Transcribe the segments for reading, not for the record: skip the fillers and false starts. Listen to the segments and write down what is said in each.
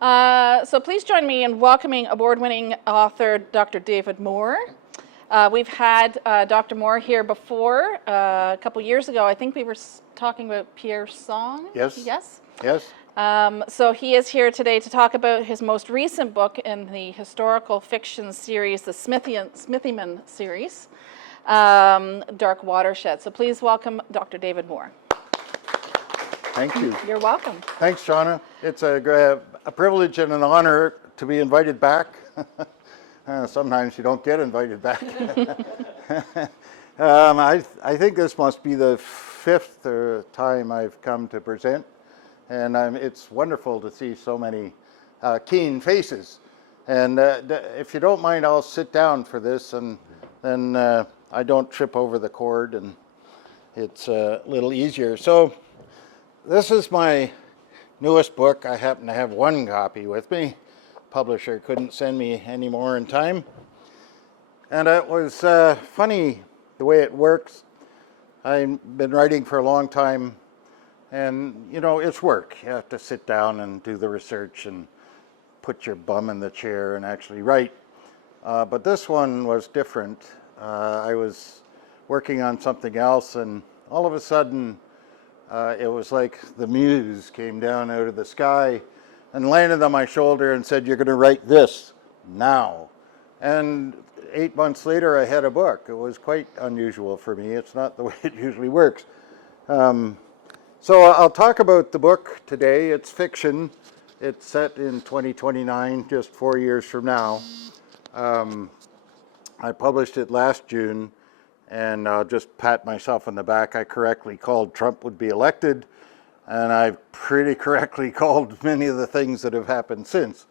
So please join me in welcoming award-winning author Dr. David Moore. We've had Dr. Moore here before, a couple years ago. I think we were talking about Pierre's song. Yes. Yes? Yes. So he is here today to talk about his most recent book in the historical fiction series, the Smitheyman series, Dark Watershed. So please welcome Dr. David Moore. Thank you. You're welcome. Thanks, Shauna. It's a privilege and an honor to be invited back. Sometimes you don't get invited back. I think this must be the fifth time I've come to present, and it's wonderful to see so many keen faces. And if you don't mind, I'll sit down for this, and then I don't trip over the cord, and it's a little easier. So this is my newest book. I happen to have one copy with me. Publisher couldn't send me any more in time. And it was funny the way it works. I've been writing for a long time, and you know, it's work. You have to sit down and do the research and put your bum in the chair and actually write. But this one was different. I was working on something else, and all of a sudden it was like the muse came down out of the sky and landed on my shoulder and said, "You're going to write this now." And 8 months later, I had a book. It was quite unusual for me. It's not the way it usually works. So I'll talk about the book today. It's fiction. It's set in 2029, just 4 years from now. I published it last June, and I'll just pat myself on the back. I correctly called Trump would be elected, and I've pretty correctly called many of the things that have happened since,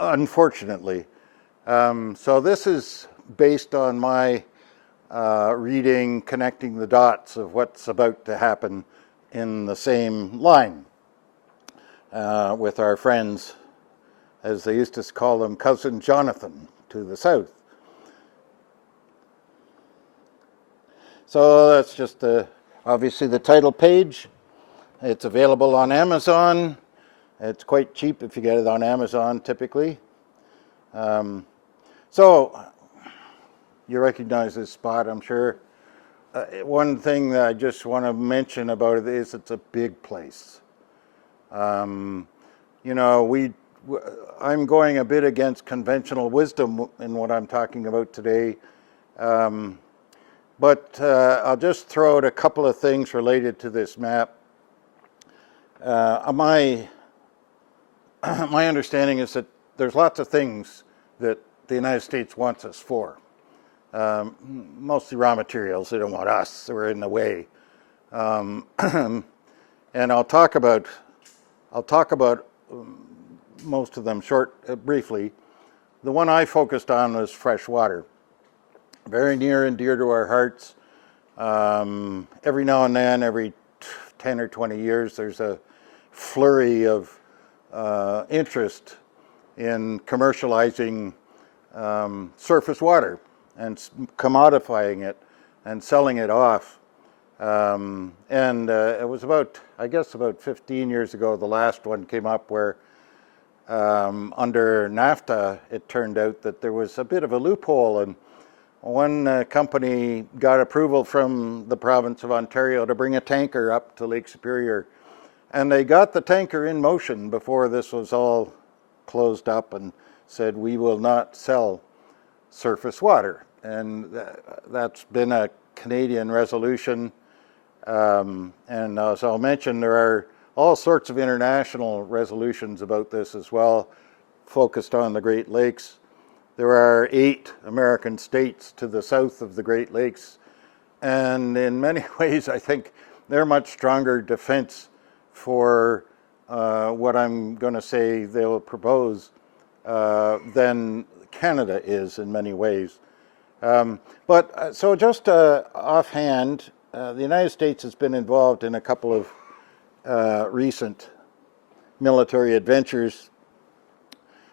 unfortunately. So this is based on my reading, connecting the dots of what's about to happen in the same line with our friends, as they used to call them, Cousin Jonathan to the south. So that's just obviously the title page. It's available on Amazon. It's quite cheap if you get it on Amazon typically. So you recognize this spot, I'm sure. One thing that I just want to mention about it is it's a big place. You know, I'm going a bit against conventional wisdom in what I'm talking about today. But I'll just throw out a couple of things related to this map. My understanding is that there's lots of things that the United States wants us for. Mostly raw materials. They don't want us. We're in the way. And I'll talk about most of them briefly. The one I focused on was fresh water. Very near and dear to our hearts. Every now and then, every 10 or 20 years, there's a flurry of interest in commercializing surface water and commodifying it and selling it off. It was about 15 years ago, the last one came up where under NAFTA, it turned out that there was a bit of a loophole, and one company got approval from the province of Ontario to bring a tanker up to Lake Superior. And they got the tanker in motion before this was all closed up and said, we will not sell surface water. And that's been a Canadian resolution. And as I'll mention, there are all sorts of international resolutions about this as well, focused on the Great Lakes. There are 8 American states to the south of the Great Lakes, and in many ways I think they're much stronger defense for what I'm going to say they will propose than Canada is in many ways. So just offhand, the United States has been involved in a couple of recent military adventures.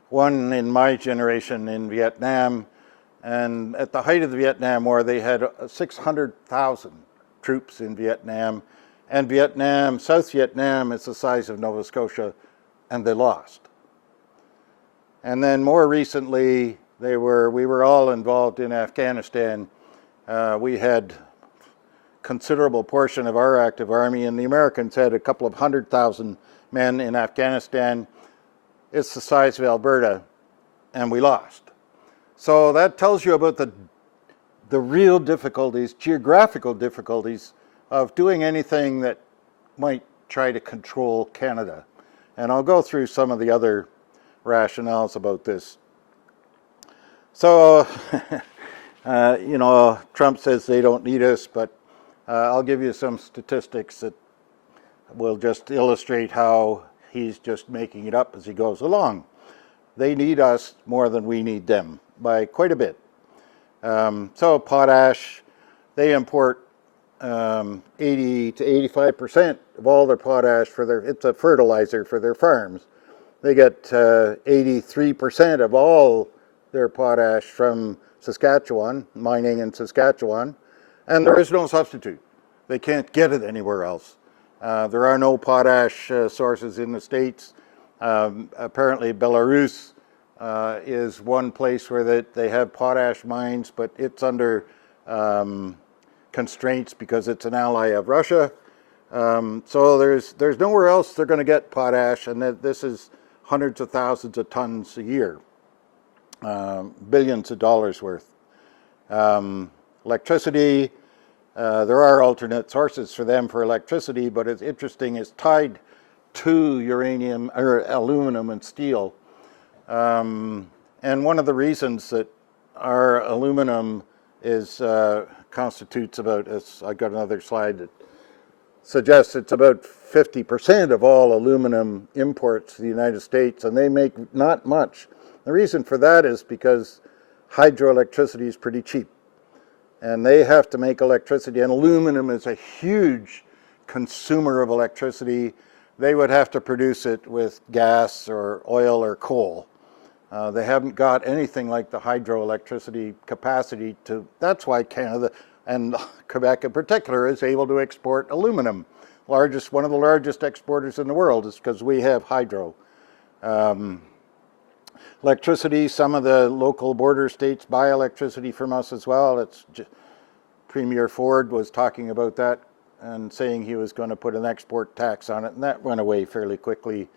One in my generation in Vietnam, and at the height of the Vietnam War, they had 600,000 troops in Vietnam, and South Vietnam is the size of Nova Scotia and they lost. And then more recently, we were all involved in Afghanistan. We had considerable portion of our active army, and the Americans had a couple of 100,000 men in Afghanistan. It's the size of Alberta, and we lost. So that tells you about the real difficulties, geographical difficulties, of doing anything that might try to control Canada. And I'll go through some of the other rationales about this. So, you know, Trump says they don't need us, but I'll give you some statistics that will just illustrate how he's just making it up as he goes along. They need us more than we need them by quite a bit. So potash, they import 80 to 85% of all their potash it's a fertilizer for their farms. They get 83% of all their potash from Saskatchewan, mining in Saskatchewan, and there is no substitute. They can't get it anywhere else. There are no potash sources in the States. Apparently Belarus is one place where they have potash mines, but it's under constraints because it's an ally of Russia. So there's nowhere else they're going to get potash, and this is hundreds of thousands of tons a year, billions of dollars worth. Electricity, there are alternate sources for them for electricity, but it's interesting, it's tied to uranium or aluminum and steel. And one of the reasons that our aluminum constitutes about, as I got another slide that suggests it's about 50% of all aluminum imports to the United States, and they make not much. The reason for that is because hydroelectricity is pretty cheap, and they have to make electricity, and aluminum is a huge consumer of electricity. They would have to produce it with gas or oil or coal. They haven't got anything like the hydroelectricity capacity that's why Canada, and Quebec in particular, is able to export aluminum. One of the largest exporters in the world is because we have hydro. Electricity, some of the local border states buy electricity from us as well. Premier Ford was talking about that and saying he was going to put an export tax on it, and that went away fairly quickly.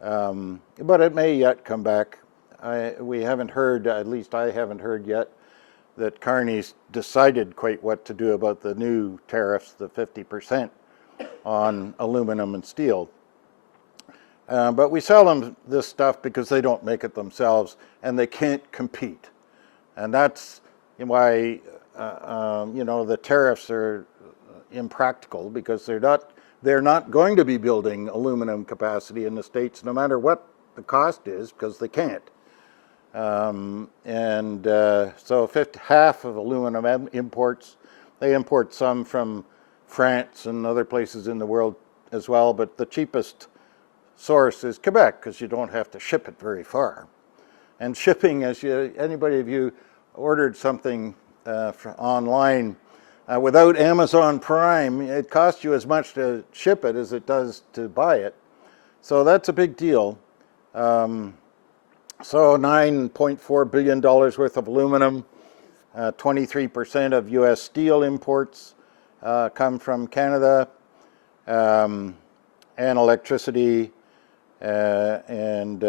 But it may yet come back. We haven't heard, at least I haven't heard yet, that Carney's decided quite what to do about the new tariffs, the 50% on aluminum and steel. But we sell them this stuff because they don't make it themselves, and they can't compete. And that's why the tariffs are impractical, because they're not going to be building aluminum capacity in the States no matter what the cost is, because they can't. So half of aluminum imports, they import some from France and other places in the world as well, but the cheapest source is Quebec, because you don't have to ship it very far. And shipping, anybody of you ordered something online without Amazon Prime, it costs you as much to ship it as it does to buy it. So that's a big deal. So $9.4 billion worth of aluminum, 23% of U.S. steel imports come from Canada, and electricity and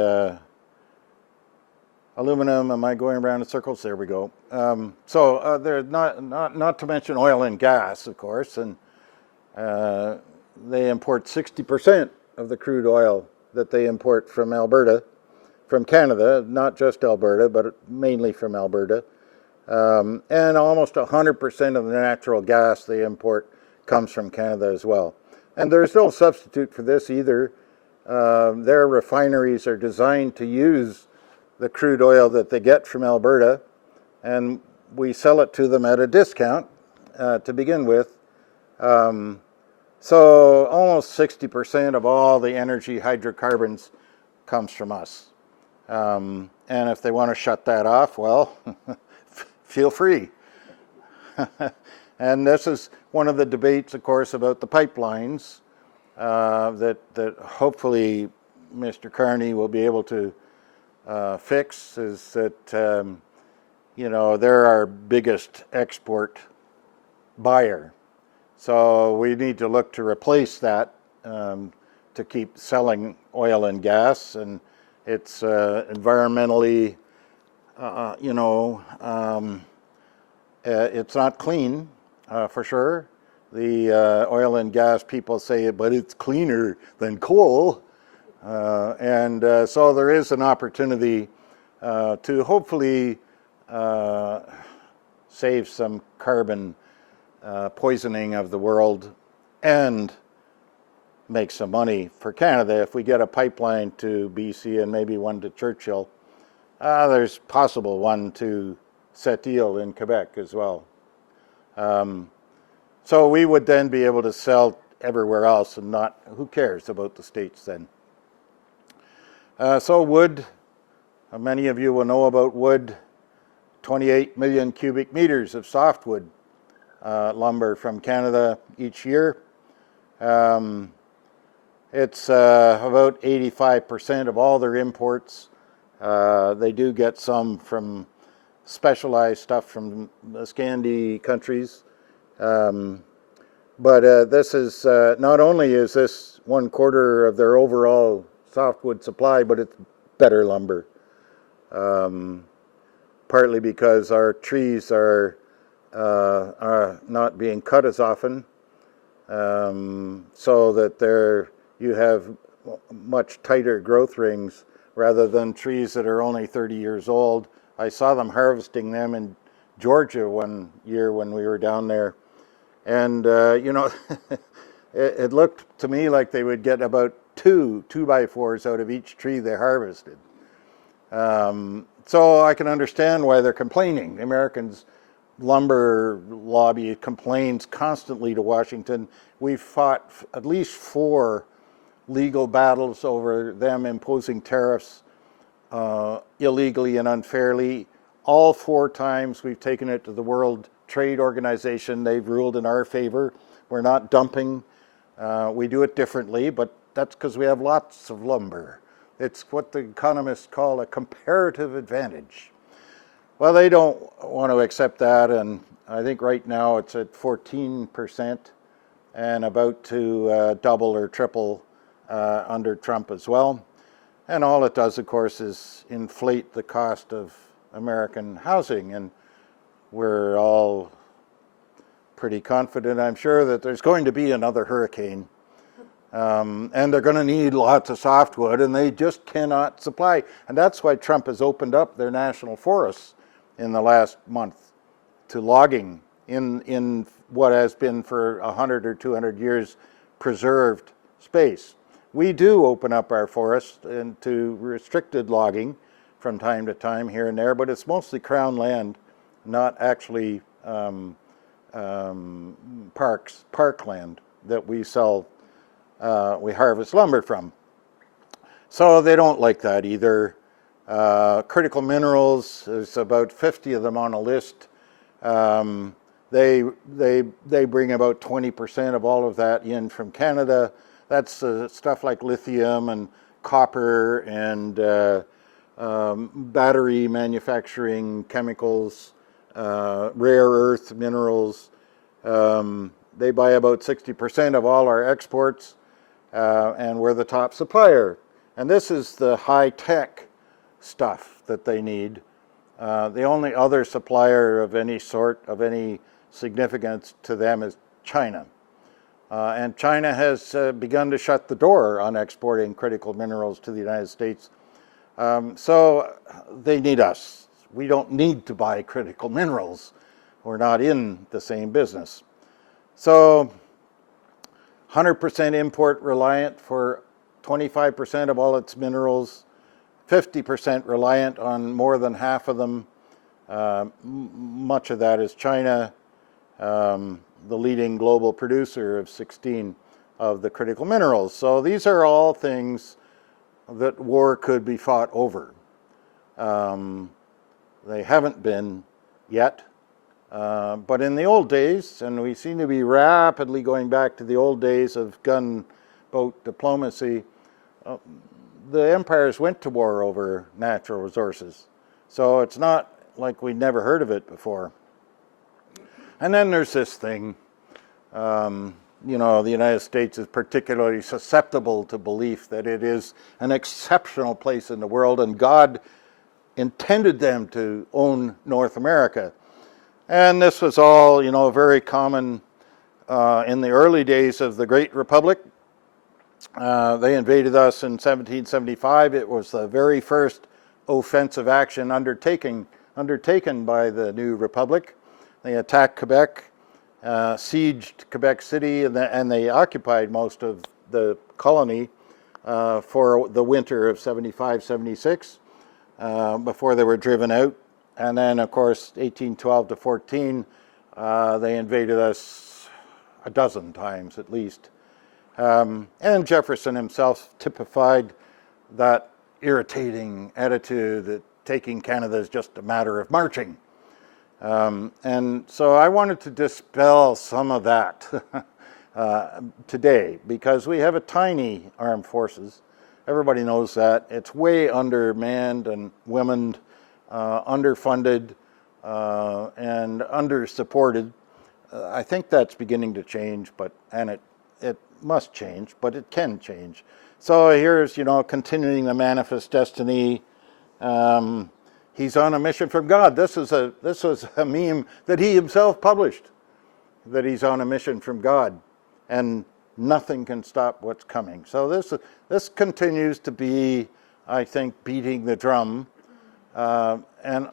aluminum. Am I going around in circles? There we go. So there's not to mention oil and gas, of course, and they import 60% of the crude oil that they import from Alberta, from Canada, not just Alberta, but mainly from Alberta. And almost 100% of the natural gas they import comes from Canada as well. And there's no substitute for this either. Their refineries are designed to use the crude oil that they get from Alberta, and we sell it to them at a discount to begin with. So almost 60% of all the energy hydrocarbons comes from us. And if they want to shut that off, well, feel free. And this is one of the debates, of course, about the pipelines that hopefully Mr. Carney will be able to fix is that, you know, they're our biggest export buyer. So we need to look to replace that to keep selling oil and gas, and it's environmentally, you know, it's not clean for sure. The oil and gas people say, but it's cleaner than coal. So there is an opportunity to hopefully save some carbon poisoning of the world and make some money for Canada. If we get a pipeline to BC and maybe one to Churchill, there's possible one to Sept-Îles in Quebec as well. So we would then be able to sell everywhere else and not, who cares about the States then? So wood, many of you will know about wood, 28 million cubic meters of softwood lumber from Canada each year. It's about 85% of all their imports. They do get some from specialized stuff from the Scandi countries. But this is, not only is this 1/4 of their overall softwood supply, but it's better lumber. Partly because our trees are not being cut as often, so that you have much tighter growth rings rather than trees that are only 30 years old. I saw them harvesting them in Georgia one year when we were down there, and you know, it looked to me like they would get about 2x4s out of each tree they harvested. So I can understand why they're complaining. The Americans' lumber lobby complains constantly to Washington. We've fought at least 4 legal battles over them imposing tariffs illegally and unfairly. All 4 times we've taken it to the World Trade Organization. They've ruled in our favor. We're not dumping. We do it differently, but that's because we have lots of lumber. It's what the economists call a comparative advantage. Well, they don't want to accept that, and I think right now it's at 14% and about to double or triple under Trump as well. And all it does, of course, is inflate the cost of American housing, and we're all pretty confident, I'm sure, that there's going to be another hurricane. And they're going to need lots of softwood, and they just cannot supply. And that's why Trump has opened up their national forests in the last month to logging in what has been for 100 or 200 years preserved space. We do open up our forests to restricted logging from time to time here and there, but it's mostly Crown land, not actually parkland that we sell. We harvest lumber from. So they don't like that either. Critical minerals, there's about 50 of them on a list. They bring about 20% of all of that in from Canada. That's stuff like lithium and copper and battery manufacturing chemicals, rare earth minerals. They buy about 60% of all our exports, and we're the top supplier. And this is the high-tech stuff that they need. The only other supplier of any sort, of any significance to them, is China. And China has begun to shut the door on exporting critical minerals to the United States. So they need us. We don't need to buy critical minerals. We're not in the same business. So 100% import reliant for 25% of all its minerals, 50% reliant on more than half of them. Much of that is China, the leading global producer of 16 of the critical minerals. So these are all things that war could be fought over. They haven't been yet. But in the old days, and we seem to be rapidly going back to the old days of gunboat diplomacy, the empires went to war over natural resources. So it's not like we'd never heard of it before. And then there's this thing, you know, the United States is particularly susceptible to belief that it is an exceptional place in the world and God intended them to own North America. And this was all, you know, very common in the early days of the Great Republic. They invaded us in 1775. It was the very first offensive action undertaken by the new republic. They attacked Quebec, sieged Quebec City, and they occupied most of the colony for the winter of 75, 76 before they were driven out. And then, of course, 1812 to 14, they invaded us a dozen times at least. And Jefferson himself typified that irritating attitude that taking Canada is just a matter of marching. And so I wanted to dispel some of that today, because we have a tiny armed forces. Everybody knows that. It's way undermanned and womened, underfunded, and under-supported. I think that's beginning to change, and it must change, but it can change. So here's, you know, continuing the manifest destiny. He's on a mission from God. This was a meme that he himself published, that he's on a mission from God, and nothing can stop what's coming. So this continues to be, I think, beating the drum. And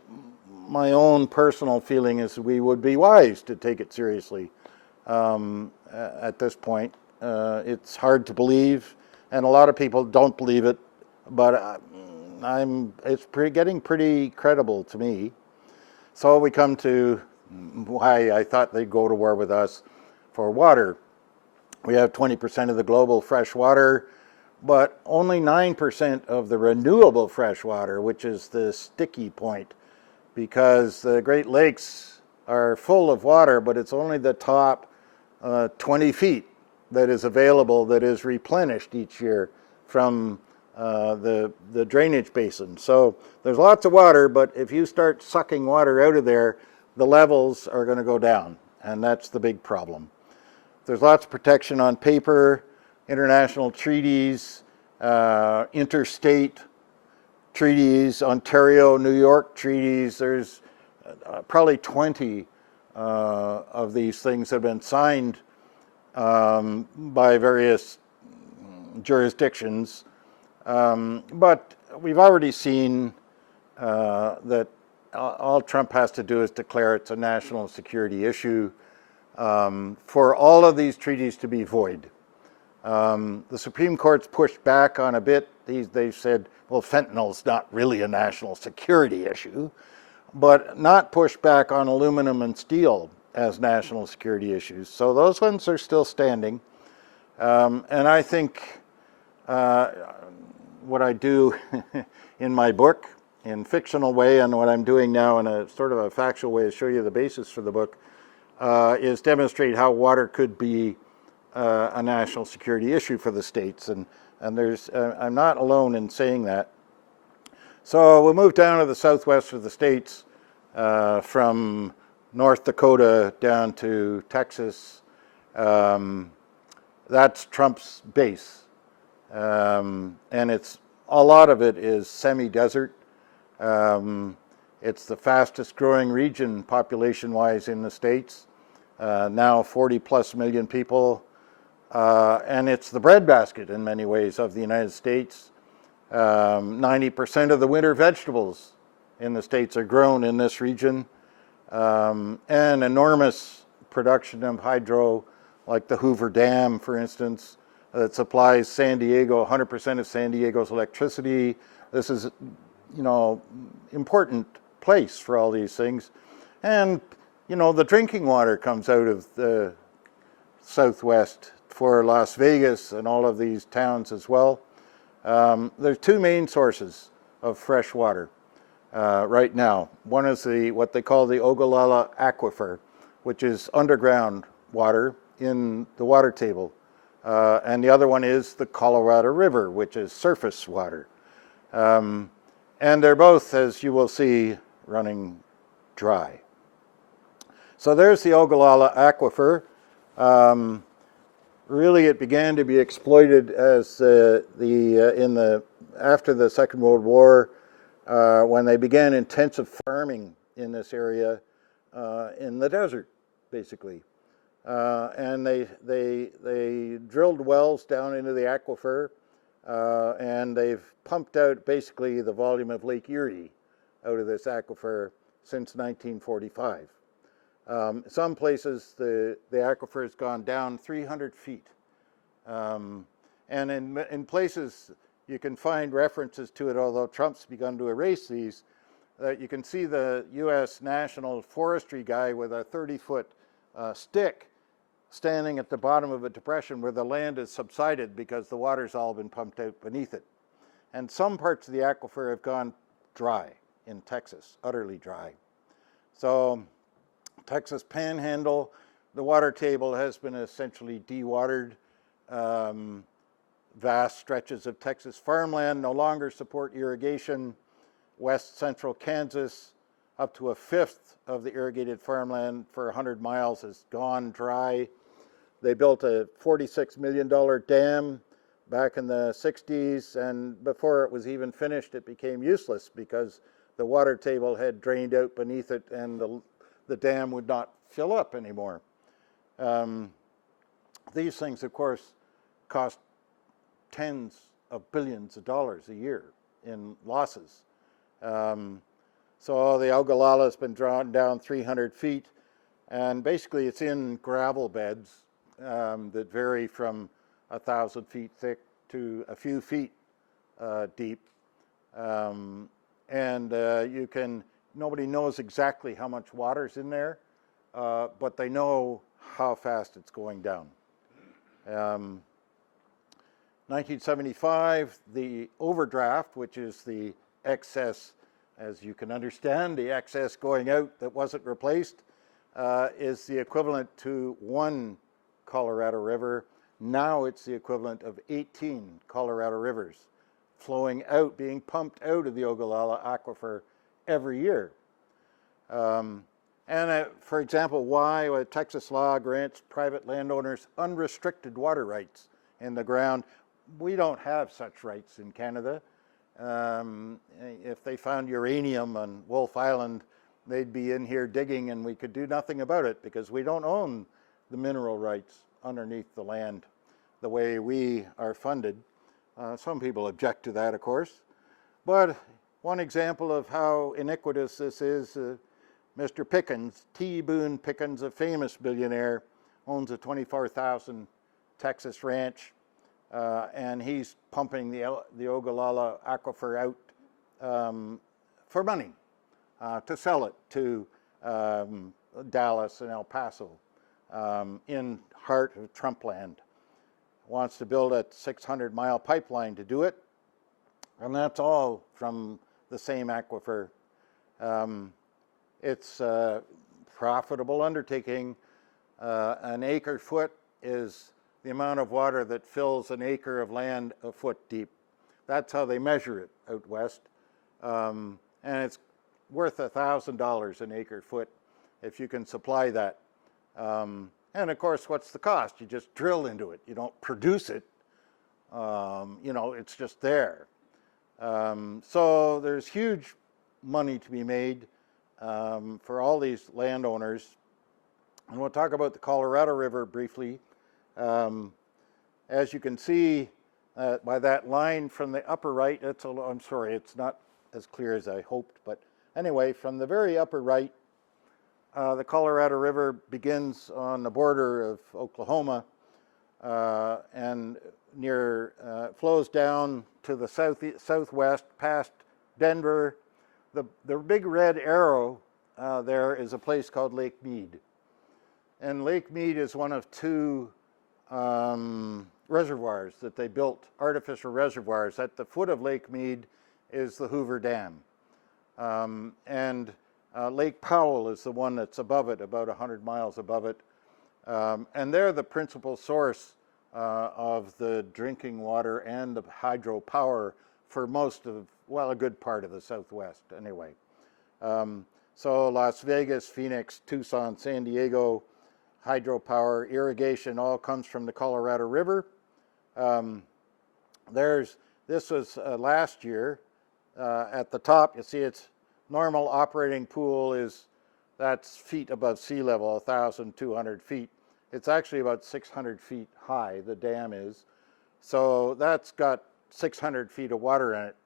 my own personal feeling is we would be wise to take it seriously at this point. It's hard to believe, and a lot of people don't believe it, but it's getting pretty credible to me. So we come to why I thought they'd go to war with us for water. We have 20% of the global fresh water, but only 9% of the renewable fresh water, which is the sticky point, because the Great Lakes are full of water, but it's only the top 20 feet that is available, that is replenished each year from the drainage basin. So there's lots of water, but if you start sucking water out of there, the levels are going to go down, and that's the big problem. There's lots of protection on paper, international treaties, interstate treaties, Ontario, New York treaties. There's probably 20 of these things have been signed by various jurisdictions. But we've already seen that all Trump has to do is declare it's a national security issue for all of these treaties to be void. The Supreme Court's pushed back on a bit. They've said, well, fentanyl's not really a national security issue, but not pushed back on aluminum and steel as national security issues. So those ones are still standing. And I think what I do in my book, in fictional way, and what I'm doing now in a sort of a factual way to show you the basis for the book, is demonstrate how water could be a national security issue for the states. And there's, I'm not alone in saying that. So we'll move down to the southwest of the states, from North Dakota down to Texas. That's Trump's base. And it's, a lot of it is semi-desert. It's the fastest growing region population-wise in the states. Now 40 plus million people. And it's the breadbasket in many ways of the United States. 90% of the winter vegetables in the states are grown in this region. And enormous production of hydro, like the Hoover Dam, for instance, that supplies San Diego, 100% of San Diego's electricity. This is, you know, important place for all these things. And, you know, the drinking water comes out of the Southwest for Las Vegas and all of these towns as well. There's two main sources of fresh water right now. One is what they call the Ogallala Aquifer, which is underground water in the water table and the other one is the Colorado River, which is surface water. And they're both, as you will see, running dry. So there's the Ogallala Aquifer. Really, it began to be exploited as after the Second World War, when they began intensive farming in this area in the desert, basically. And they drilled wells down into the aquifer, and they've pumped out basically the volume of Lake Erie out of this aquifer since 1945. Some places the aquifer has gone down 300 feet. And in places you can find references to it, although Trump's begun to erase these, that you can see the U.S. National Forestry guy with a 30-foot stick standing at the bottom of a depression where the land has subsided because the water's all been pumped out beneath it. And some parts of the aquifer have gone dry in Texas, utterly dry. So Texas Panhandle, the water table has been essentially dewatered. Vast stretches of Texas farmland no longer support irrigation. West central Kansas, up to a fifth of the irrigated farmland for 100 miles has gone dry. They built a $46 million dam back in the 60s, and before it was even finished, it became useless because the water table had drained out beneath it and the dam would not fill up anymore. These things, of course, cost tens of billions of dollars a year in losses. So the Ogallala has been drawn down 300 feet, and basically it's in gravel beds that vary from 1,000 feet thick to a few feet deep. Nobody knows exactly how much water's in there, but they know how fast it's going down. 1975, the overdraft, which is the excess, as you can understand, the excess going out that wasn't replaced, is the equivalent to one Colorado River. Now it's the equivalent of 18 Colorado rivers flowing out, being pumped out of the Ogallala Aquifer every year. For example, why Texas law grants private landowners unrestricted water rights in the ground. We don't have such rights in Canada. If they found uranium on Wolfe Island, they'd be in here digging and we could do nothing about it because we don't own the mineral rights underneath the land the way we are funded. Some people object to that, of course. But one example of how iniquitous this is, Mr. Pickens, T. Boone Pickens, a famous billionaire, owns a 24,000 Texas ranch, and he's pumping the Ogallala Aquifer out for money to sell it to Dallas and El Paso in heart of Trump land. Wants to build a 600-mile pipeline to do it, and that's all from the same aquifer. It's a profitable undertaking. An acre foot is the amount of water that fills an acre of land a foot deep. That's how they measure it out west. And it's worth $1,000 an acre foot if you can supply that. And of course, what's the cost? You just drill into it. You don't produce it. It's just there. So there's huge money to be made for all these landowners. And we'll talk about the Colorado River briefly. As you can see by that line from the upper right, I'm sorry, it's not as clear as I hoped, but anyway, from the very upper right, the Colorado River begins on the border of Oklahoma and flows down to the southwest past Denver. The big red arrow there is a place called Lake Mead. And Lake Mead is one of two reservoirs that they built, artificial reservoirs. At the foot of Lake Mead is the Hoover Dam. Lake Powell is the one that's above it, about 100 miles above it. And they're the principal source of the drinking water and the hydropower for most of, well, a good part of the Southwest anyway. So Las Vegas, Phoenix, Tucson, San Diego, hydropower, irrigation all comes from the Colorado River. This was last year. At the top, you see its normal operating pool that's feet above sea level, 1,200 feet. It's actually about 600 feet high, the dam is. So that's got 600 feet of water in it.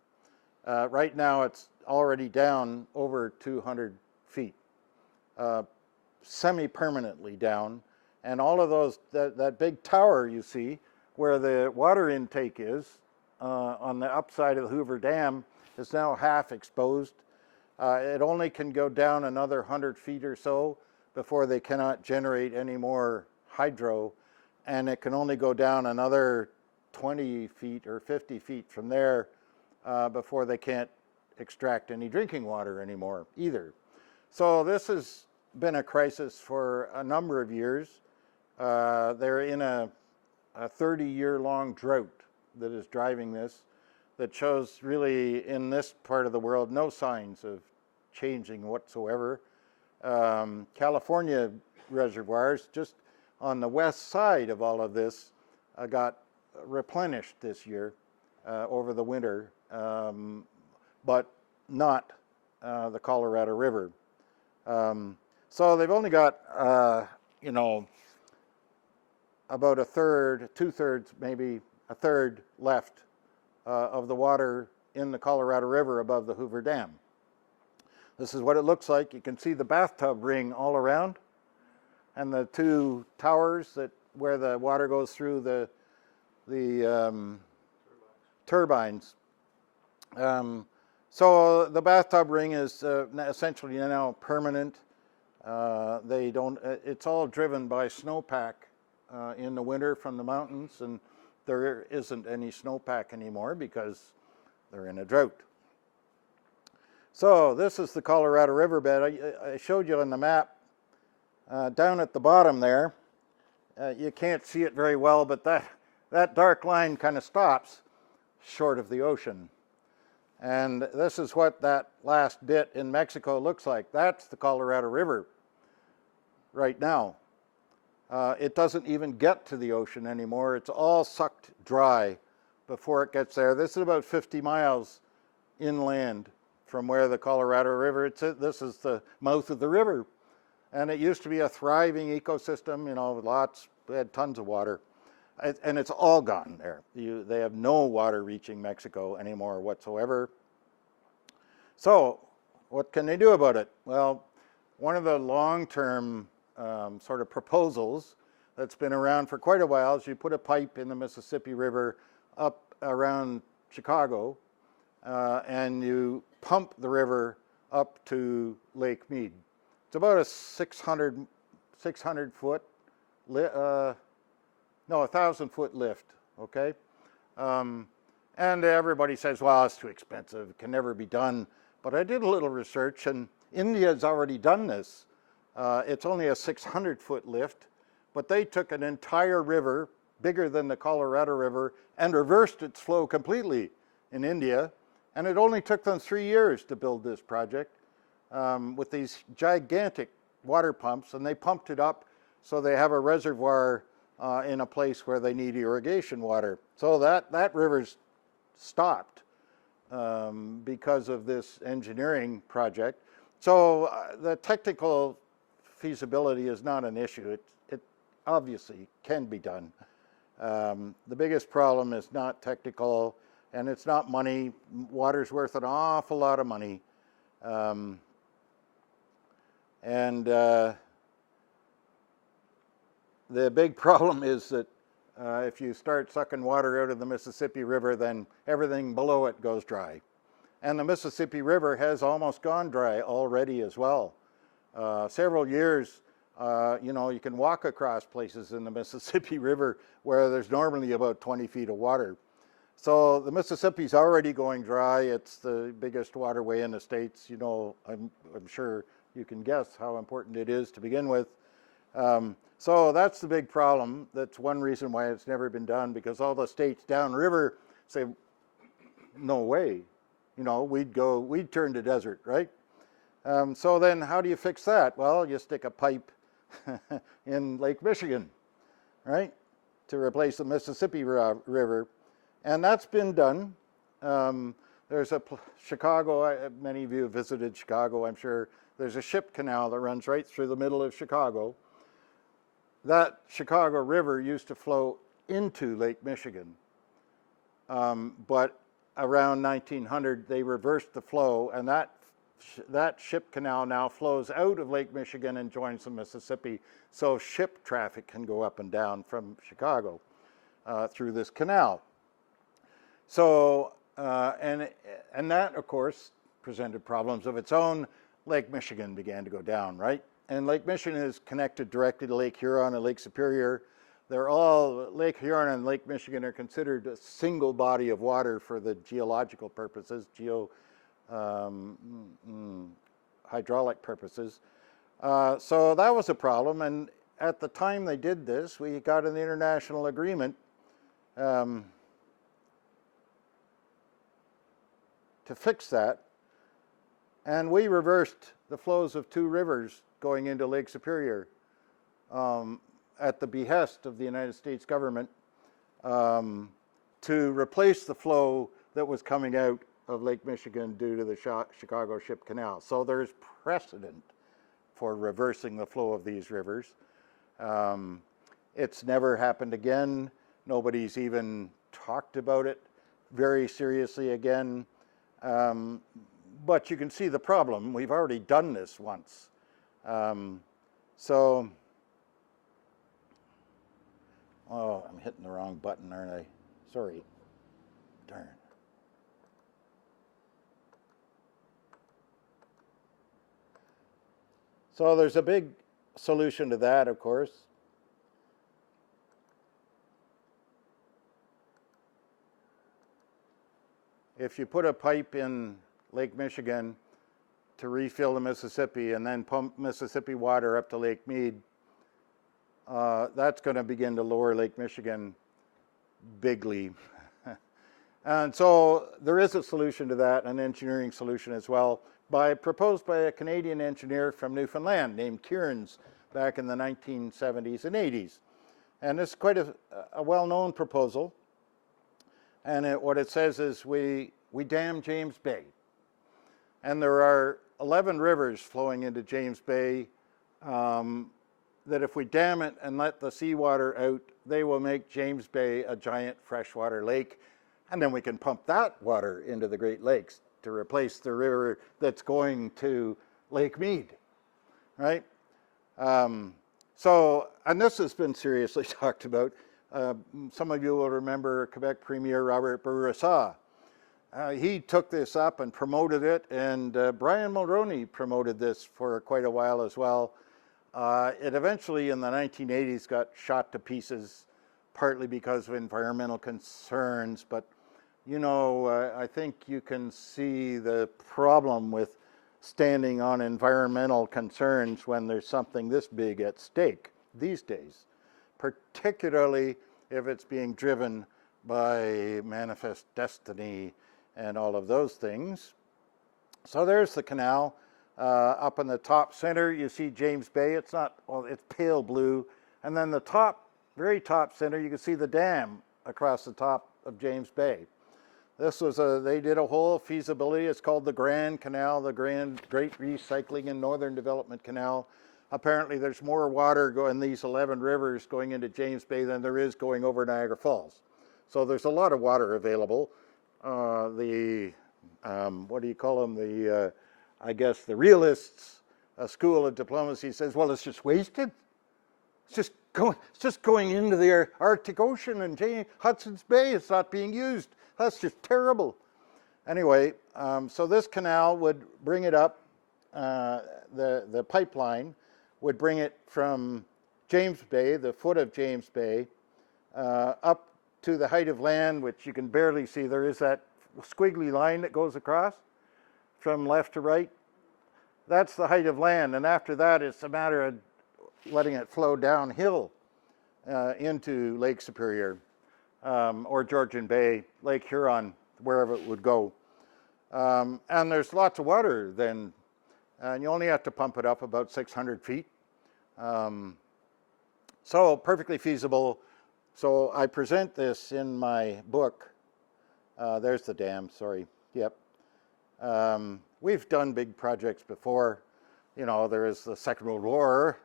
Right now it's already down over 200 feet, semi-permanently down. And all of those, that big tower you see where the water intake is on the upside of the Hoover Dam is now half exposed. It only can go down another 100 feet or so before they cannot generate any more hydro, and it can only go down another 20 feet or 50 feet from there before they can't extract any drinking water anymore either. So this has been a crisis for a number of years. They're in a 30-year-long drought that is driving this, that shows really in this part of the world no signs of changing whatsoever. California reservoirs just on the west side of all of this got replenished this year over the winter, but not the Colorado River. So they've only got, about a third, two-thirds, maybe a third left of the water in the Colorado River above the Hoover Dam. This is what it looks like. You can see the bathtub ring all around and the two towers where the water goes through the turbines. So the bathtub ring is essentially now permanent. It's all driven by snowpack in the winter from the mountains, and there isn't any snowpack anymore because they're in a drought. So this is the Colorado Riverbed. I showed you on the map down at the bottom there. You can't see it very well, but that dark line kind of stops short of the ocean. And this is what that last bit in Mexico looks like. That's the Colorado River right now. It doesn't even get to the ocean anymore. It's all sucked dry before it gets there. This is about 50 miles inland from where the Colorado River, this is the mouth of the river. And it used to be a thriving ecosystem, we had tons of water. And it's all gone there. They have no water reaching Mexico anymore whatsoever. So what can they do about it? Well, one of the long-term sort of proposals that's been around for quite a while is you put a pipe in the Mississippi River up around Chicago and you pump the river up to Lake Mead. It's about a 600 foot, 1,000 foot lift, okay? And everybody says, well, it's too expensive, it can never be done. But I did a little research, and India's already done this. It's only a 600 foot lift, but they took an entire river, bigger than the Colorado River, and reversed its flow completely in India. And it only took them 3 years to build this project with these gigantic water pumps, and they pumped it up so they have a reservoir in a place where they need irrigation water. So that river's stopped because of this engineering project. So the technical feasibility is not an issue. It obviously can be done. The biggest problem is not technical, and it's not money. Water's worth an awful lot of money. The big problem is that if you start sucking water out of the Mississippi River, then everything below it goes dry. And the Mississippi River has almost gone dry already as well. Several years, you can walk across places in the Mississippi River where there's normally about 20 feet of water. So the Mississippi's already going dry. It's the biggest waterway in the States. I'm sure you can guess how important it is to begin with. So that's the big problem. That's one reason why it's never been done, because all the states downriver say, no way. You know, we'd turn to desert, right? So then how do you fix that? Well, you stick a pipe in Lake Michigan, right, to replace the Mississippi River. And that's been done. There's Chicago, many of you have visited Chicago, I'm sure. There's a ship canal that runs right through the middle of Chicago. That Chicago River used to flow into Lake Michigan, but around 1900 they reversed the flow, and that ship canal now flows out of Lake Michigan and joins the Mississippi, so ship traffic can go up and down from Chicago through this canal. So, and that, of course, presented problems of its own. Lake Michigan began to go down, right? And Lake Michigan is connected directly to Lake Huron and Lake Superior. Lake Huron and Lake Michigan are considered a single body of water for the geological purposes, hydraulic purposes. So that was a problem, and at the time they did this, we got an international agreement to fix that, and we reversed the flows of two rivers going into Lake Superior at the behest of the United States government to replace the flow that was coming out of Lake Michigan due to the Chicago Ship Canal. So there's precedent for reversing the flow of these rivers. It's never happened again. Nobody's even talked about it very seriously again. But you can see the problem. We've already done this once. Oh, I'm hitting the wrong button, aren't I? Sorry. Darn. So there's a big solution to that, of course. If you put a pipe in Lake Michigan to refill the Mississippi and then pump Mississippi water up to Lake Mead, that's going to begin to lower Lake Michigan bigly. And so there is a solution to that, an engineering solution as well, proposed by a Canadian engineer from Newfoundland named Kearns back in the 1970s and 80s. And it's quite a well-known proposal. And what it says is we dam James Bay. And there are 11 rivers flowing into James Bay that if we dam it and let the seawater out, they will make James Bay a giant freshwater lake. And then we can pump that water into the Great Lakes to replace the river that's going to Lake Mead, right? And this has been seriously talked about. Some of you will remember Quebec Premier Robert Bourassa. He took this up and promoted it, and Brian Mulroney promoted this for quite a while as well. It eventually, in the 1980s, got shot to pieces, partly because of environmental concerns, but you know, I think you can see the problem with standing on environmental concerns when there's something this big at stake these days, particularly if it's being driven by manifest destiny and all of those things. So there's the canal. Up in the top center, you see James Bay. It's pale blue. And then the very top center, you can see the dam across the top of James Bay. They did a whole feasibility. It's called the Grand Canal, the Great Recycling and Northern Development Canal. Apparently there's more water in these 11 rivers going into James Bay than there is going over Niagara Falls. So there's a lot of water available. What do you call them? I guess the realists, school of diplomacy says, well, it's just wasted. It's just going into the Arctic Ocean and Hudson's Bay. It's not being used. That's just terrible. Anyway, so this canal would bring it up. The pipeline would bring it from James Bay, the foot of James Bay, up to the height of land, which you can barely see. There is that squiggly line that goes across from left to right. That's the height of land, and after that it's a matter of letting it flow downhill into Lake Superior or Georgian Bay, Lake Huron, wherever it would go. And there's lots of water then, and you only have to pump it up about 600 feet. So perfectly feasible. So I present this in my book. There's the dam, sorry, yep. We've done big projects before. You know, there is the Second World War.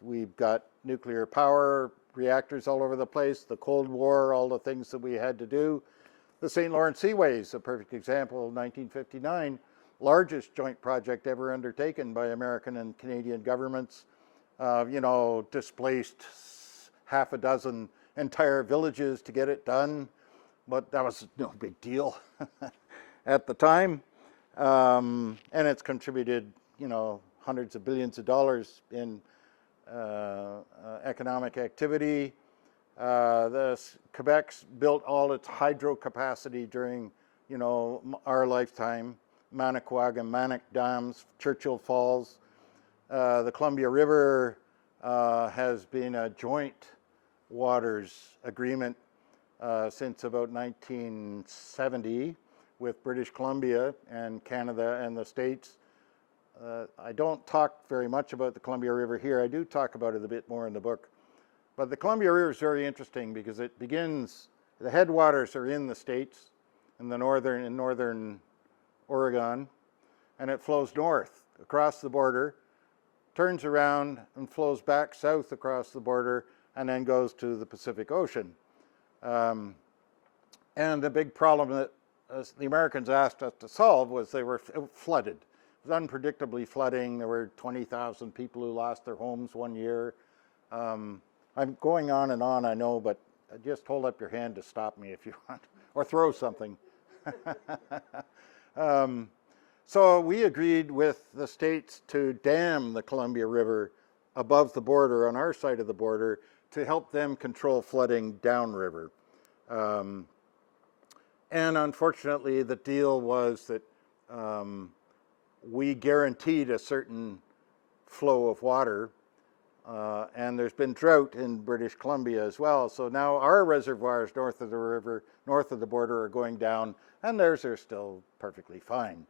We've got nuclear power reactors all over the place, the Cold War, all the things that we had to do. The St. Lawrence Seaway is a perfect example of 1959, largest joint project ever undertaken by American and Canadian governments. You know, displaced half a dozen entire villages to get it done, but that was no big deal at the time. And it's contributed, you know, hundreds of billions of dollars in economic activity. Quebec's built all its hydro capacity during, you know, our lifetime. Manicouagan, Manic dams, Churchill Falls. The Columbia River has been a joint waters agreement since about 1970 with British Columbia and Canada and the States. I don't talk very much about the Columbia River here. I do talk about it a bit more in the book. But the Columbia River is very interesting because it begins, the headwaters are in the States, in northern Oregon, and it flows north across the border, turns around and flows back south across the border, and then goes to the Pacific Ocean. And the big problem that the Americans asked us to solve was they were flooded. It was unpredictably flooding. There were 20,000 people who lost their homes one year. I'm going on and on, I know, but just hold up your hand to stop me if you want, or throw something. So we agreed with the states to dam the Columbia River above the border, on our side of the border, to help them control flooding downriver. And unfortunately, the deal was that we guaranteed a certain flow of water, and there's been drought in British Columbia as well. So now our reservoirs north of the river, north of the border, are going down, and theirs are still perfectly fine.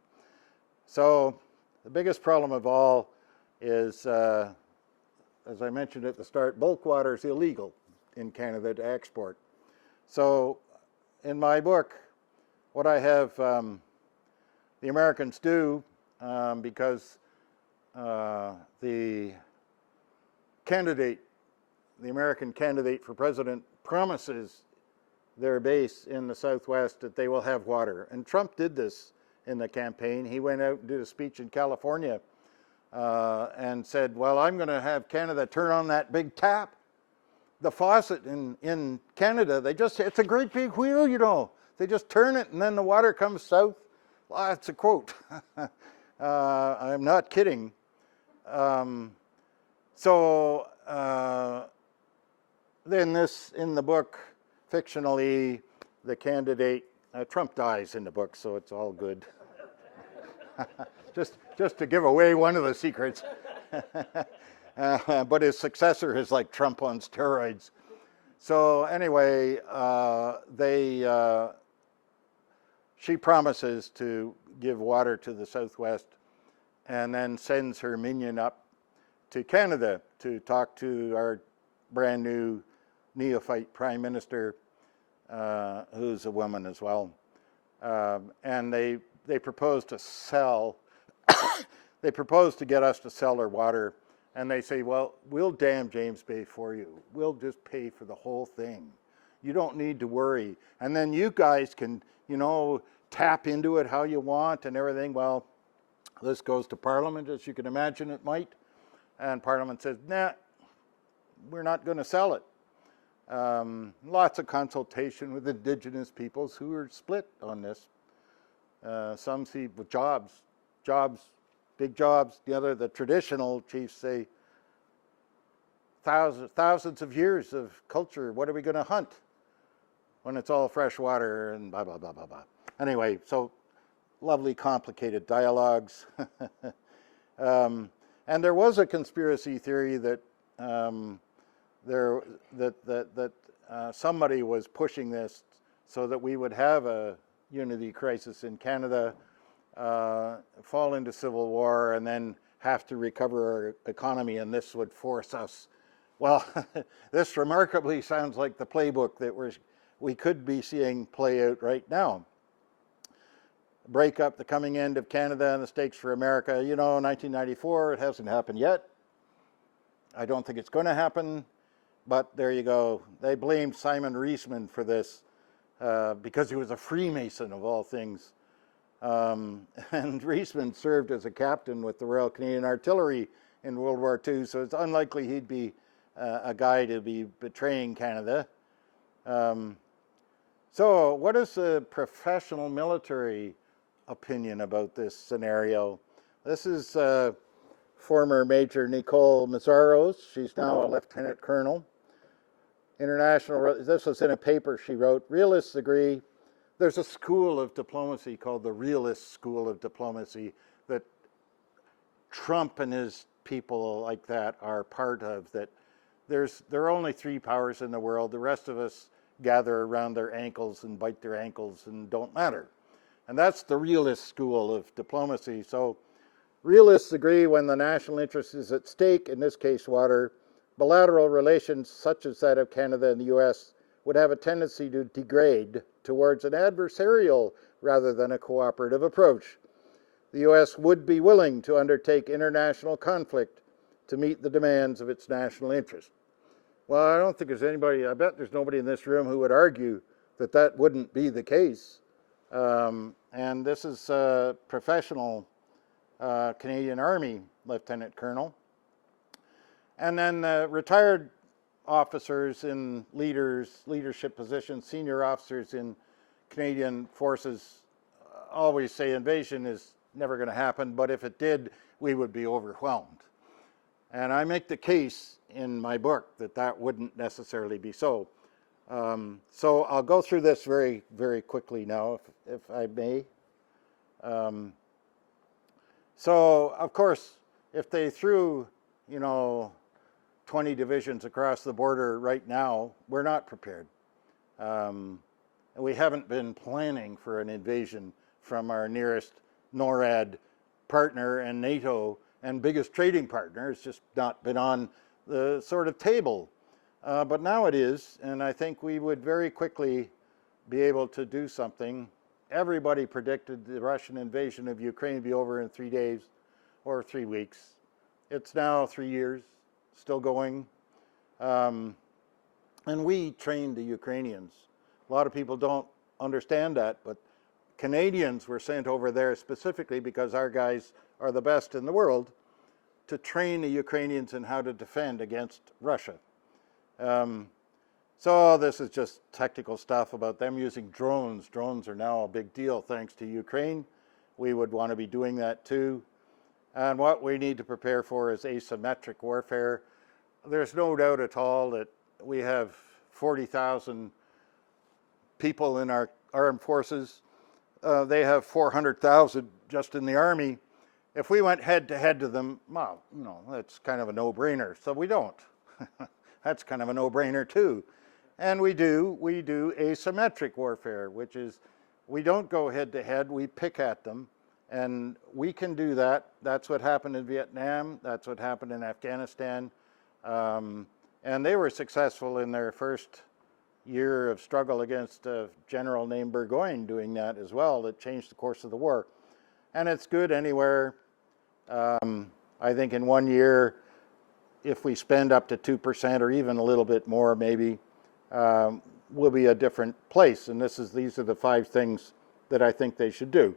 So the biggest problem of all is, as I mentioned at the start, bulk water is illegal in Canada to export. So in my book, what I have the Americans do, because the American candidate for president promises their base in the Southwest that they will have water. And Trump did this in the campaign. He went out and did a speech in California and said, well, I'm going to have Canada turn on that big tap. The faucet in Canada, it's a great big wheel, you know. They just turn it and then the water comes south. Well, that's a quote. I'm not kidding. So then in the book, fictionally, the candidate, Trump dies in the book, so it's all good. just to give away one of the secrets. But his successor is like Trump on steroids. So anyway, she promises to give water to the Southwest and then sends her minion up to Canada to talk to our brand new neophyte prime minister, who's a woman as well. And they propose to sell, they propose to get us to sell their water. And they say, well, we'll dam James Bay for you. We'll just pay for the whole thing. You don't need to worry. And then you guys can, you know, tap into it how you want and everything. Well, this goes to Parliament, as you can imagine it might. And Parliament says, nah, we're not going to sell it. Lots of consultation with Indigenous peoples who are split on this. Some see with jobs, big jobs. The traditional chiefs say, thousands of years of culture, what are we going to hunt when it's all fresh water and blah, blah, blah, blah, blah. Anyway, so lovely, complicated dialogues. And there was a conspiracy theory that somebody was pushing this so that we would have a unity crisis in Canada, fall into civil war, and then have to recover our economy, and this would force us. Well, this remarkably sounds like the playbook that we could be seeing play out right now. Break up the coming end of Canada and the stakes for America. 1994, it hasn't happened yet. I don't think it's going to happen, but there you go. They blamed Simon Reisman for this because he was a Freemason of all things. And Reisman served as a captain with the Royal Canadian Artillery in World War II, so it's unlikely he'd be a guy to be betraying Canada. So what is the professional military opinion about this scenario? This is former Major Nicole Mazzaros. She's now a lieutenant colonel. This was in a paper she wrote. Realists agree. There's a school of diplomacy called the Realist School of Diplomacy that Trump and his people like that are part of, that there are only 3 powers in the world. The rest of us gather around their ankles and bite their ankles and don't matter. And that's the realist school of diplomacy. So realists agree when the national interest is at stake, in this case water, bilateral relations such as that of Canada and the US would have a tendency to degrade towards an adversarial rather than a cooperative approach. The US would be willing to undertake international conflict to meet the demands of its national interest. Well, I don't think there's anybody, I bet there's nobody in this room who would argue that that wouldn't be the case. And this is a professional Canadian Army Lieutenant Colonel. And then retired officers in leadership positions, senior officers in Canadian forces always say invasion is never going to happen, but if it did, we would be overwhelmed. And I make the case in my book that that wouldn't necessarily be so. So I'll go through this very, very quickly now, if I may. So, of course, if they threw, 20 divisions across the border right now, we're not prepared. We haven't been planning for an invasion from our nearest NORAD partner and NATO and biggest trading partner. It's just not been on the sort of table. But now it is, and I think we would very quickly be able to do something. Everybody predicted the Russian invasion of Ukraine would be over in 3 days or 3 weeks. It's now 3 years, still going. And we trained the Ukrainians. A lot of people don't understand that, but Canadians were sent over there specifically because our guys are the best in the world to train the Ukrainians in how to defend against Russia. So this is just technical stuff about them using drones. Drones are now a big deal thanks to Ukraine. We would want to be doing that too. And what we need to prepare for is asymmetric warfare. There's no doubt at all that we have 40,000 people in our armed forces. They have 400,000 just in the Army. If we went head to head to them, well, that's kind of a no-brainer. So we don't. That's kind of a no-brainer too. And we do asymmetric warfare, which is we don't go head to head, we pick at them. And we can do that. That's what happened in Vietnam. That's what happened in Afghanistan. And they were successful in their first year of struggle against a general named Burgoyne doing that as well. That changed the course of the war. And it's good anywhere. I think in 1 year, if we spend up to 2% or even a little bit more maybe, we'll be a different place. And these are the 5 things that I think they should do.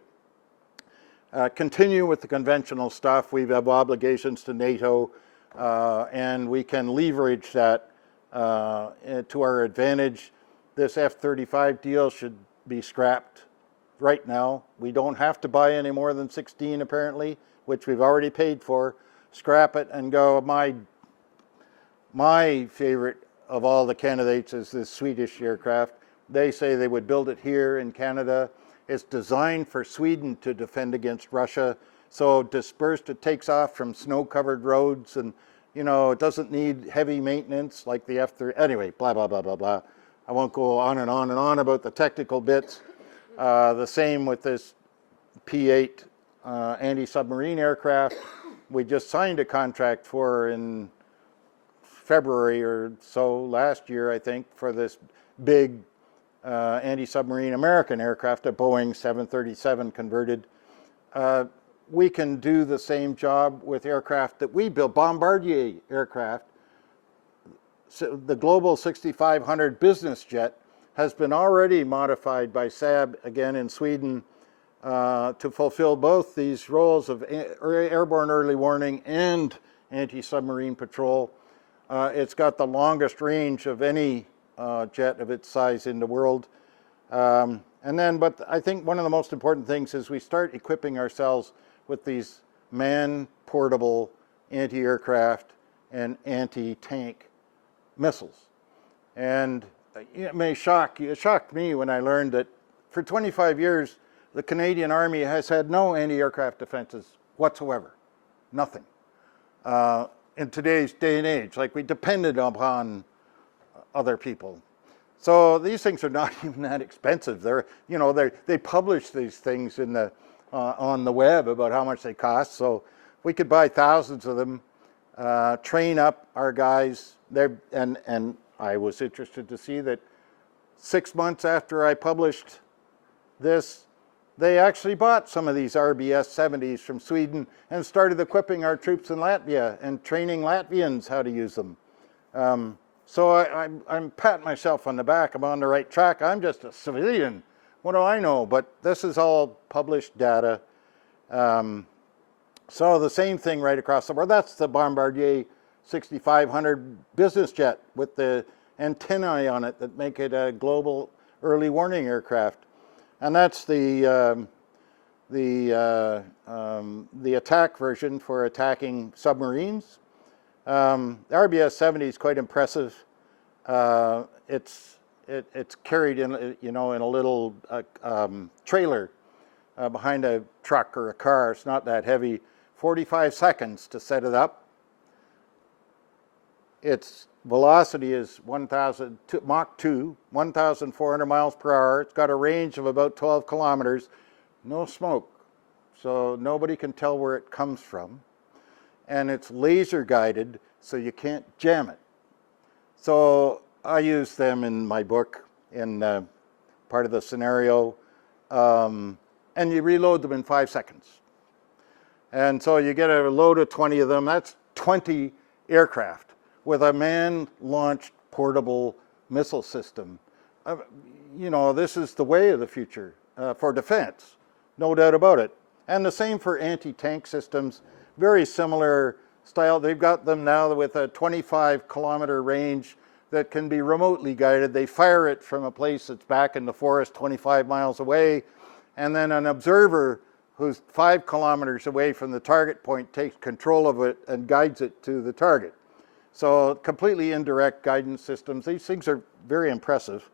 Continue with the conventional stuff. We have obligations to NATO, and we can leverage that to our advantage. This F-35 deal should be scrapped right now. We don't have to buy any more than 16 apparently, which we've already paid for. Scrap it and go. My favorite of all the candidates is this Swedish aircraft. They say they would build it here in Canada. It's designed for Sweden to defend against Russia. so dispersed it takes off from snow-covered roads, and you know, it doesn't need heavy maintenance like the F-30. Anyway, blah, blah, blah, blah, blah. I won't go on and on and on about the technical bits. The same with this P-8 anti-submarine aircraft. We just signed a contract for in February or so last year, I think, for this big anti-submarine American aircraft, a Boeing 737 converted. We can do the same job with aircraft that we build, Bombardier aircraft. So the Global 6500 business jet has been already modified by Saab, again in Sweden, to fulfill both these roles of airborne early warning and anti-submarine patrol. It's got the longest range of any jet of its size in the world. But I think one of the most important things is we start equipping ourselves with these man-portable anti-aircraft and anti-tank missiles. And it may shock you. It shocked me when I learned that for 25 years, the Canadian Army has had no anti-aircraft defenses whatsoever. Nothing. In today's day and age, like we depended upon other people. So these things are not even that expensive. They publish these things in the on the web about how much they cost. So we could buy thousands of them, train up our guys. And I was interested to see that 6 months after I published this, they actually bought some of these RBS 70s from Sweden and started equipping our troops in Latvia and training Latvians how to use them. So I'm patting myself on the back. I'm on the right track. I'm just a civilian. What do I know? But this is all published data. So the same thing right across the board. That's the Bombardier 6500 business jet with the antennae on it that make it a global early warning aircraft. And that's the attack version for attacking submarines. The RBS-70 is quite impressive. It's carried in, in a little trailer behind a truck or a car. It's not that heavy. 45 seconds to set it up. Its velocity is Mach 2, 1,400 miles per hour. It's got a range of about 12 kilometers. No smoke, so nobody can tell where it comes from. And it's laser guided, so you can't jam it. So I use them in my book in part of the scenario, and you reload them in 5 seconds. And so you get a load of 20 of them. That's 20 aircraft with a man-launched portable missile system. This is the way of the future for defense, no doubt about it. And the same for anti-tank systems, very similar style. They've got them now with a 25-kilometer range that can be remotely guided. They fire it from a place that's back in the forest 25 miles away, and then an observer who's 5 kilometers away from the target point takes control of it and guides it to the target. So completely indirect guidance systems. These things are very impressive,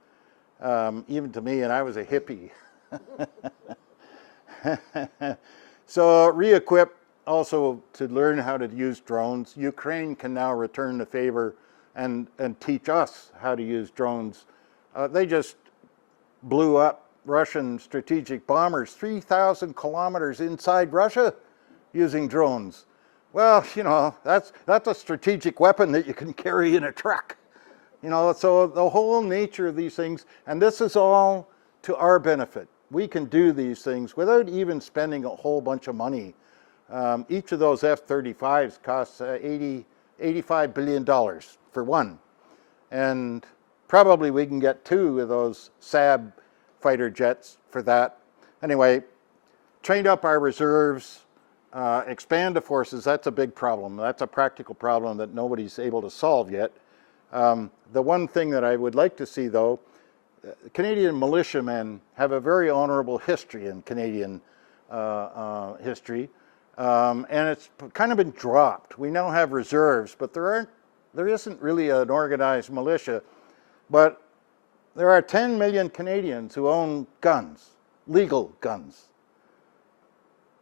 even to me, and I was a hippie. So re-equip also to learn how to use drones. Ukraine can now return the favor and teach us how to use drones. They just blew up Russian strategic bombers 3,000 kilometers inside Russia using drones. Well, that's a strategic weapon that you can carry in a truck. So the whole nature of these things, and this is all to our benefit. We can do these things without even spending a whole bunch of money. Each of those F-35s costs $85 billion for one. And probably we can get 2 of those Saab fighter jets for that. Anyway, trained up our reserves, expand the forces. That's a big problem. That's a practical problem that nobody's able to solve yet. The one thing that I would like to see, though, Canadian militiamen have a very honorable history in Canadian history, and it's kind of been dropped. We now have reserves, but there isn't really an organized militia. But there are 10 million Canadians who own guns, legal guns.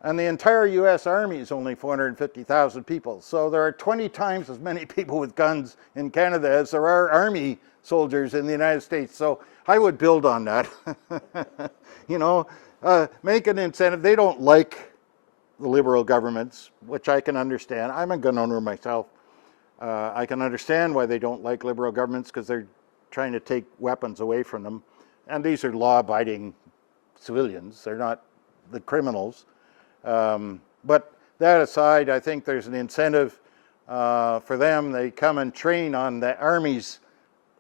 And the entire U.S. Army is only 450,000 people. So there are 20 times as many people with guns in Canada as there are Army soldiers in the United States. So I would build on that. You know, make an incentive. They don't like the Liberal governments, which I can understand. I'm a gun owner myself. I can understand why they don't like Liberal governments, because they're trying to take weapons away from them. And these are law-abiding civilians. They're not the criminals. But that aside, I think there's an incentive for them. They come and train on the Army's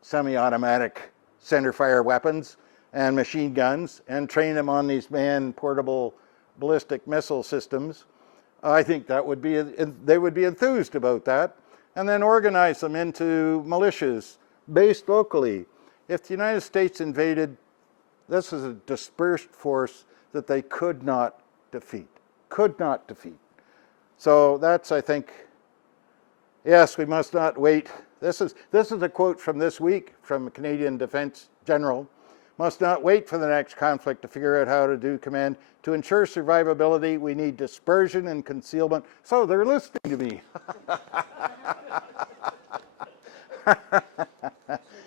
semi-automatic center-fire weapons and machine guns, and train them on these man-portable ballistic missile systems. I think that would be, they would be enthused about that, and then organize them into militias based locally. If the United States invaded, this is a dispersed force that they could not defeat. Could not defeat. So that's, I think, yes, we must not wait. This is a quote from this week from a Canadian Defence General. Must not wait for the next conflict to figure out how to do command. To ensure survivability, we need dispersion and concealment. So they're listening to me.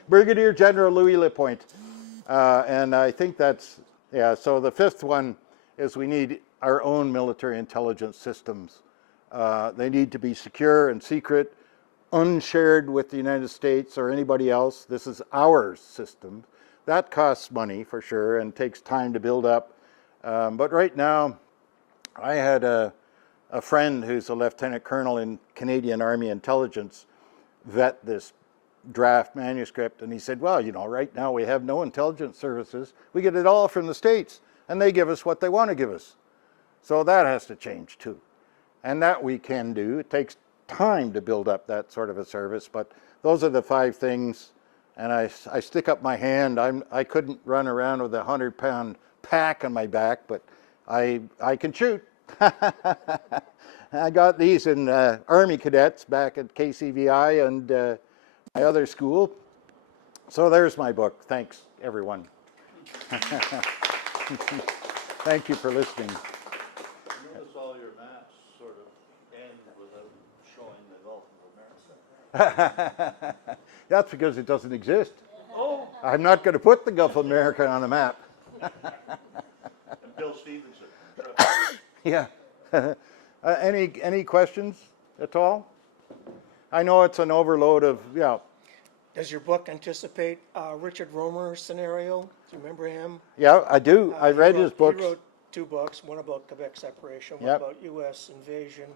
Brigadier General Louis Lapointe. And I think that's, yeah, so the fifth one is we need our own military intelligence systems. They need to be secure and secret, unshared with the United States or anybody else. This is our system. That costs money for sure and takes time to build up. But right now, I had a friend who's a lieutenant colonel in Canadian Army Intelligence vet this draft manuscript, and he said, well, you know, right now we have no intelligence services. We get it all from the States, and they give us what they want to give us. So that has to change too. And that we can do. It takes time to build up that sort of a service, but those are the 5 things. And I stick up my hand. I couldn't run around with a 100-pound pack on my back, but I can shoot. I got these in Army cadets back at KCVI and my other school. So there's my book. Thanks, everyone. Thank you for listening. Notice all your maps sort of end without showing the Gulf of America. That's because it doesn't exist. Oh, I'm not going to put the Gulf of America on a map. and Bill Stevenson. Yeah. Any questions at all? I know it's an overload of, yeah. Does your book anticipate Richard Romer scenario? Do you remember him? Yeah, I do. I read his books. He wrote 2 books, one about Quebec separation, one Yep. about U.S. invasion,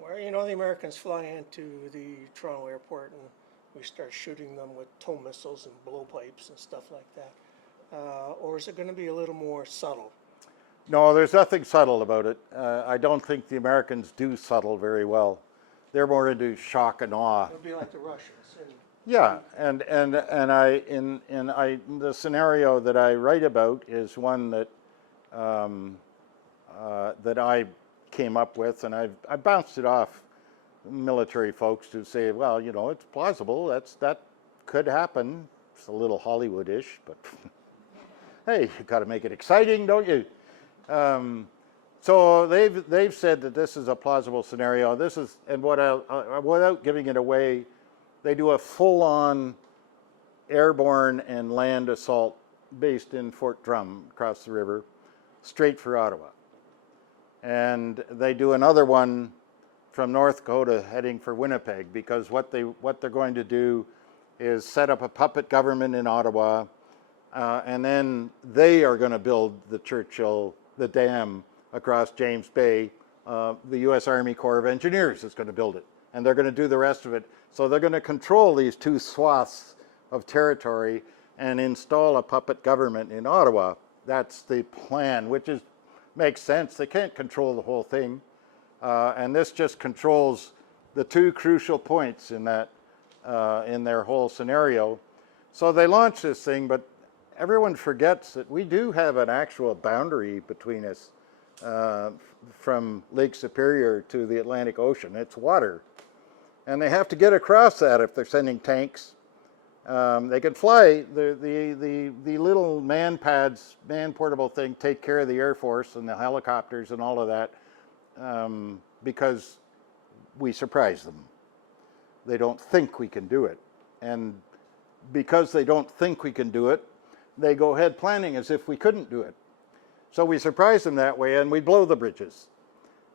where, you know, the Americans fly into the Toronto airport and we start shooting them with tow missiles and blowpipes and stuff like that. Or is it going to be a little more subtle? No, there's nothing subtle about it. I don't think the Americans do subtle very well. They're more into shock and awe. It'll be like the Russians. Yeah, and the scenario that I write about is one that that I came up with, and I bounced it off military folks to say, well, you know, it's plausible. That could happen. It's a little Hollywood-ish, but hey, you got to make it exciting, don't you? So they've said that this is a plausible scenario. This is, and without giving it away, they do a full-on airborne and land assault based in Fort Drum across the river, straight for Ottawa. And they do another one from North Dakota heading for Winnipeg, because what they're going to do is set up a puppet government in Ottawa, and then they are going to build the dam across James Bay. The U.S. Army Corps of Engineers is going to build it, and they're going to do the rest of it. So they're going to control these 2 swaths of territory and install a puppet government in Ottawa. That's the plan, which makes sense. They can't control the whole thing. And this just controls the 2 crucial points in that, in their whole scenario. So they launch this thing, but everyone forgets that we do have an actual boundary between us from Lake Superior to the Atlantic Ocean. It's water. And they have to get across that if they're sending tanks. They can fly. The little man pads, man portable thing, take care of the Air Force and the helicopters and all of that because we surprise them. They don't think we can do it. And because they don't think we can do it, they go ahead planning as if we couldn't do it. So we surprise them that way, and we blow the bridges.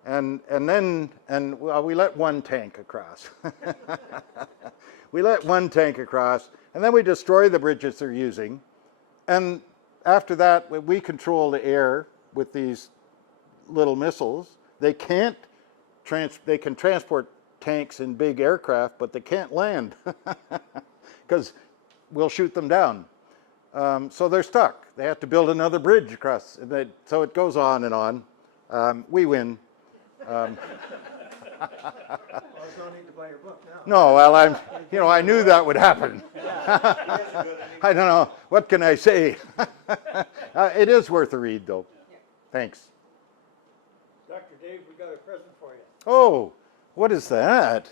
And we let one tank across. We let one tank across, and then we destroy the bridges they're using. And after that, we control the air with these little missiles. They can transport tanks in big aircraft, but they can't land because we'll shoot them down. So they're stuck. They have to build another bridge across. So it goes on and on. We win. Well, there's no need to buy your book now. No, well, I knew that would happen. I don't know. What can I say? It is worth a read, though. Thanks. Dr. Dave, we got a present for you. Oh, what is that?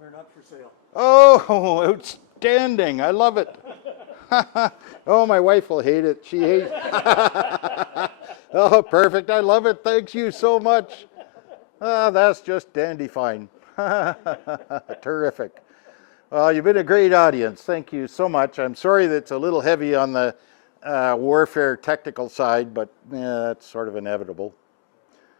They're not for sale. Oh, outstanding. I love it. Oh, my wife will hate it. She hates it. Oh, perfect. I love it. Thank you so much. That's just dandy fine. Terrific. Well, you've been a great audience. Thank you so much. I'm sorry that it's a little heavy on the warfare technical side, but that's sort of inevitable.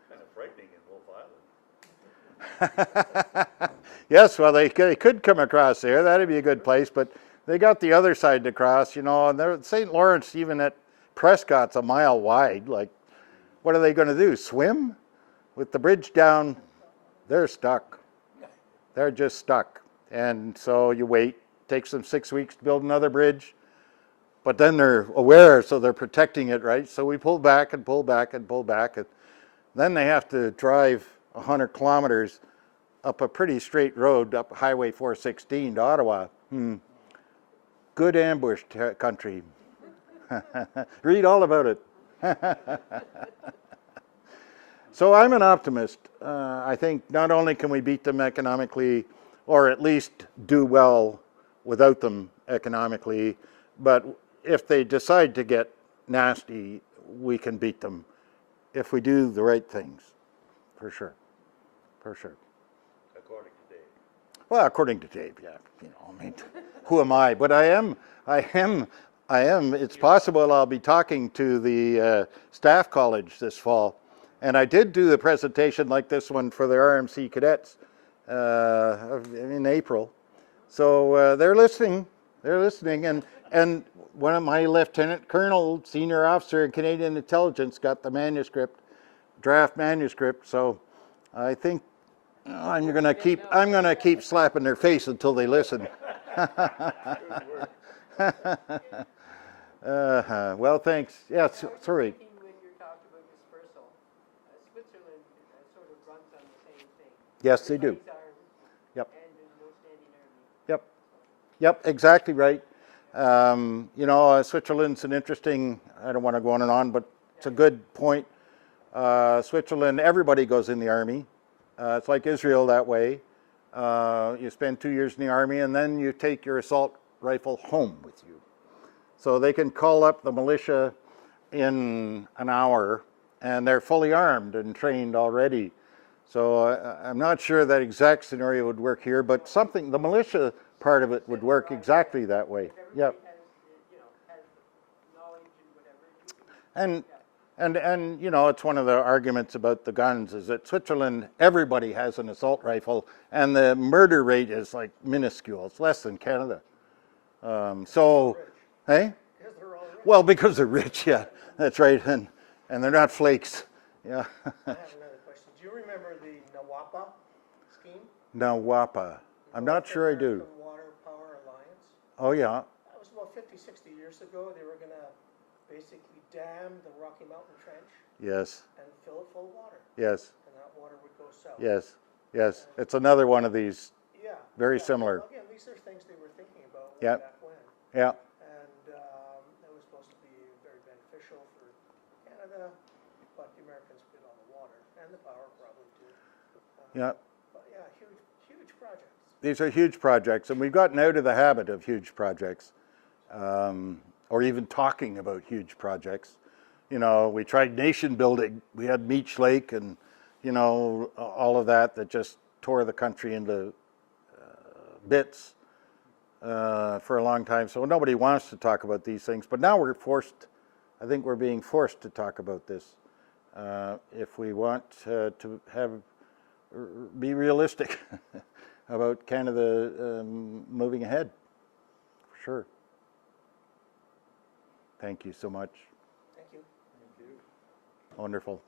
Kind of frightening in Wolfe Island. Yes, well, they could come across there. That'd be a good place, but they got the other side to cross, and St. Lawrence, even at Prescott's a mile wide. Like, what are they going to do, swim? With the bridge down, they're stuck. They're just stuck. And so you wait. It takes them 6 weeks to build another bridge. But then they're aware, so they're protecting it, right? So we pull back and pull back and pull back. And then they have to drive 100 kilometers up a pretty straight road, up Highway 416 to Ottawa. Good ambush country. Read all about it. So I'm an optimist. I think not only can we beat them economically, or at least do well without them economically, but if they decide to get nasty, we can beat them if we do the right things, for sure, for sure. According to Dave. Well, according to Dave, yeah. Who am I? But I am. It's possible I'll be talking to the staff college this fall. And I did do a presentation like this one for the RMC cadets in April. So they're listening. And one of my lieutenant colonel, senior officer in Canadian intelligence, got the manuscript, draft manuscript. So I think I'm going to keep slapping their face until they listen. Well, thanks. Yeah, sorry. When you talked about dispersal, Switzerland sort of runs on the same thing. Yes, they do. Everybody's armed, Yep. and there's no standing army. Yep, exactly right. Switzerland's an interesting, I don't want to go on and on, but it's a good point. Switzerland, everybody goes in the army. It's like Israel that way. You spend 2 years in the army and then you take your assault rifle home with you. So they can call up the militia in an hour and they're fully armed and trained already. So I'm not sure that exact scenario would work here, but the militia part of it would work exactly that way. Yep. Has knowledge and whatever. And it's one of the arguments about the guns is that Switzerland, everybody has an assault rifle, and the murder rate is like minuscule. It's less than Canada. Hey? Well, because they're rich, yeah, that's right, and they're not flakes. Yeah. I have another question. Do you remember the NAWAPA scheme? NAWAPA. I'm not sure I do. American Water Power Alliance. Oh, yeah. That was about 50, 60 years ago. They were going to basically dam the Rocky Mountain Trench Yes. and fill it full of water. Yes. And that water would go south. Yes. Yes. It's another one of these. Yeah. Very similar. Well, again, these are things they were thinking about way Yep. back when. Yeah. And that was supposed to be very beneficial for Canada, but the Americans bid on the water and the power probably too. Yeah. But yeah, huge projects. these are huge projects, and we've gotten out of the habit of huge projects, or even talking about huge projects. You know, we tried nation building. We had Meech Lake and, you know, all of that just tore the country into bits for a long time. So nobody wants to talk about these things. But now we're forced, I think we're being forced to talk about this if we want to be realistic about Canada moving ahead, for sure. Thank you so much. Thank you. Wonderful.